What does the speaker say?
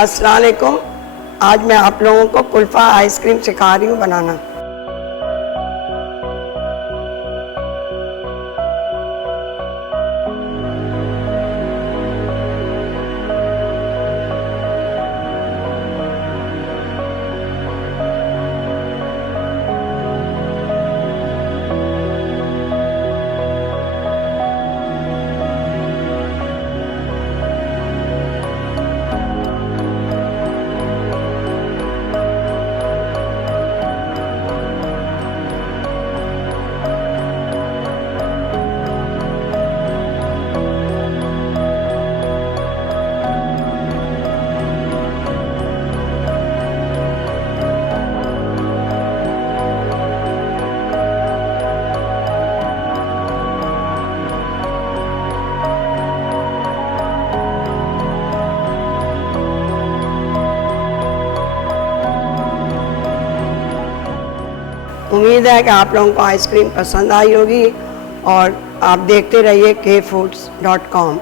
अस्सलाम वालेकुम। आज मैं आप लोगों को कुल्फ़ा आइसक्रीम सिखा रही हूँ बनाना। उम्मीद है कि आप लोगों को आइसक्रीम पसंद आई होगी और आप देखते रहिए kfoods.com।